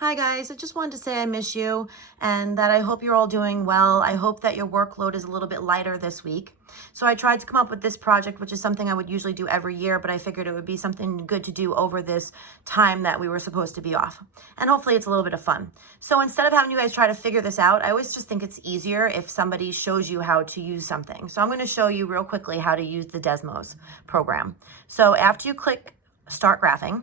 Hi guys, I just wanted to say I miss you and that I hope you're all doing well. I hope that your workload is a little bit lighter this week. So I tried to come up with this project, which is something I would usually do every year, but I figured it would be something good to do over this time that we were supposed to be off. And hopefully it's a little bit of fun. So instead of having you guys try to figure this out, I always just think it's easier if somebody shows you how to use something. So I'm going to show you real quickly how to use the Desmos program. So after you click Start Graphing,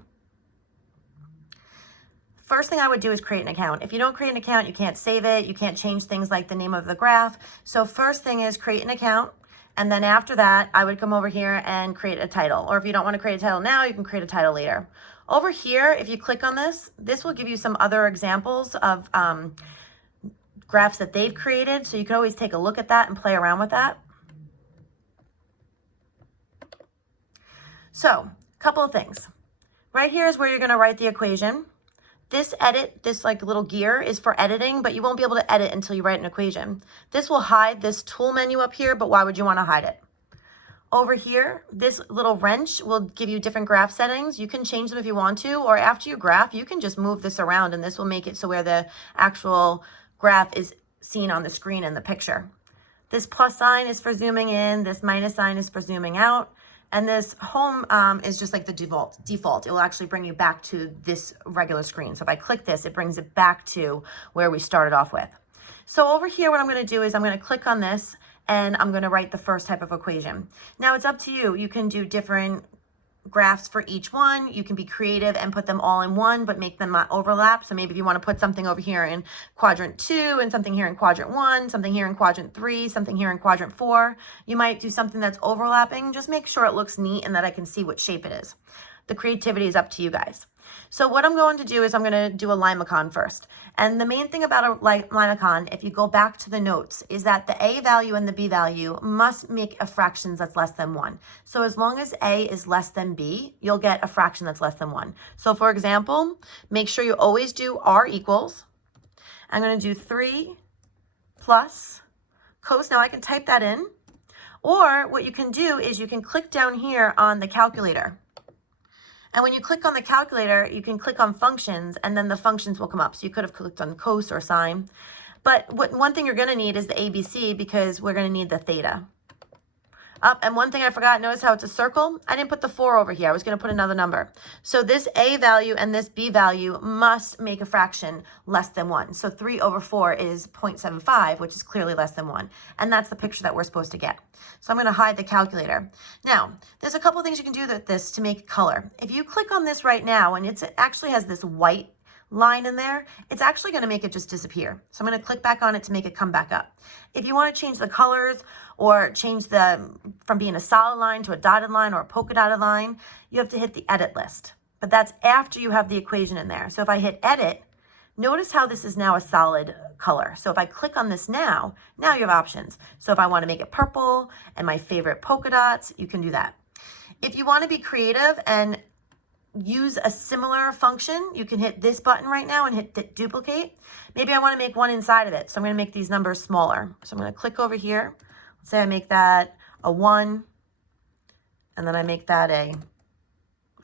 first thing I would do is create an account. If you don't create an account, you can't save it. You can't change things like the name of the graph. So first thing is create an account. And then after that, I would come over here and create a title. Or if you don't want to create a title now, you can create a title later. Over here, if you click on this, this will give you some other examples of graphs that they've created. So you can always take a look at that and play around with that. So a couple of things. Right here is where you're going to write the equation. This edit, this like little gear is for editing, but you won't be able to edit until you write an equation. This will hide this tool menu up here, but why would you want to hide it? Over here, this little wrench will give you different graph settings. You can change them if you want to, or after you graph, you can just move this around and this will make it so where the actual graph is seen on the screen in the picture. This plus sign is for zooming in, this minus sign is for zooming out. And this home is just like the default. It will actually bring you back to this regular screen. So if I click this, it brings it back to where we started off with. So over here, what I'm going to do is I'm going to click on this and I'm going to write the first type of equation. Now it's up to you. You can do different graphs for each one. You can be creative and put them all in one, but make them not overlap. So maybe if you want to put something over here in quadrant 2 and something here in quadrant 1, something here in quadrant 3, something here in quadrant 4, you might do something that's overlapping. Just make sure it looks neat and that I can see what shape it is. The creativity is up to you guys. So what I'm going to do is I'm going to do a limacon first. And the main thing about a limacon, if you go back to the notes, is that the A value and the B value must make a fraction that's less than 1. So as long as A is less than B, you'll get a fraction that's less than 1. So for example, make sure you always do R equals. I'm going to do 3 plus cos. Now I can type that in. Or what you can do is you can click down here on the calculator. And when you click on the calculator, you can click on functions and then the functions will come up. So you could have clicked on cos or sine. But one thing you're going to need is the ABC because we're going to need the theta. And one thing I forgot, notice how it's a circle? I didn't put the 4 over here. I was going to put another number. So this A value and this B value must make a fraction less than 1. So 3 over 4 is 0.75, which is clearly less than 1. And that's the picture that we're supposed to get. So I'm going to hide the calculator. Now, there's a couple things you can do with this to make color. If you click on this right now, and it actually has this white line in there, it's actually going to make it just disappear. So I'm going to click back on it to make it come back up. If you want to change the colors or change from being a solid line to a dotted line or a polka dotted line, you have to hit the edit list. But that's after you have the equation in there. So if I hit edit, notice how this is now a solid color. So if I click on this now you have options. So if I want to make it purple and my favorite polka dots, you can do that. If you want to be creative and use a similar function, you can hit this button right now and hit duplicate. Maybe I want to make one inside of it. So I'm going to make these numbers smaller. So I'm going to click over here. Let's say I make that a 1 and then I make that I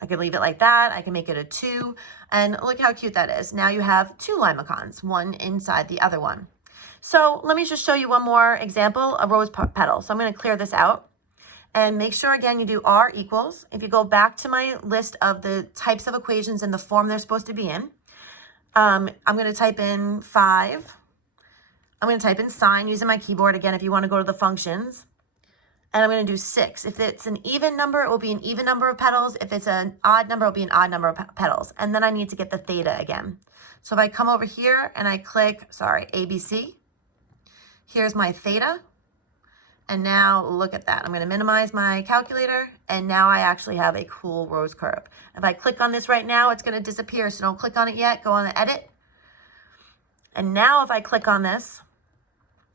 could leave it like that. I can make it a 2 and look how cute that is. Now you have 2 limacons, one inside the other one. So let me just show you one more example, a rose petal. So I'm going to clear this out. And make sure, again, you do R equals. If you go back to my list of the types of equations in the form they're supposed to be in, I'm going to type in 5. I'm going to type in sine using my keyboard. Again, if you want to go to the functions. And I'm going to do 6. If it's an even number, it will be an even number of petals. If it's an odd number, it will be an odd number of petals. And then I need to get the theta again. So if I come over here and I click, ABC, here's my theta. And now look at that. I'm going to minimize my calculator. And now I actually have a cool rose curve. If I click on this right now, it's going to disappear. So don't click on it yet. Go on the edit. And now if I click on this,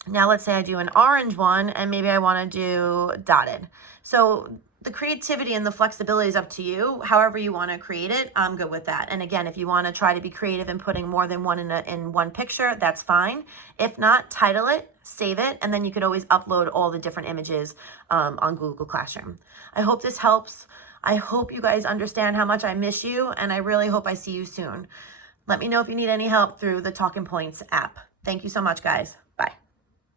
now let's say I do an orange one and maybe I want to do dotted. So the creativity and the flexibility is up to you. However you want to create it, I'm good with that. And again, if you want to try to be creative and putting more than one in one picture, that's fine. If not, title it, save it, and then you could always upload all the different images on Google Classroom. I hope this helps. I hope you guys understand how much I miss you, and I really hope I see you soon. Let me know if you need any help through the Talking Points app. Thank you so much, guys.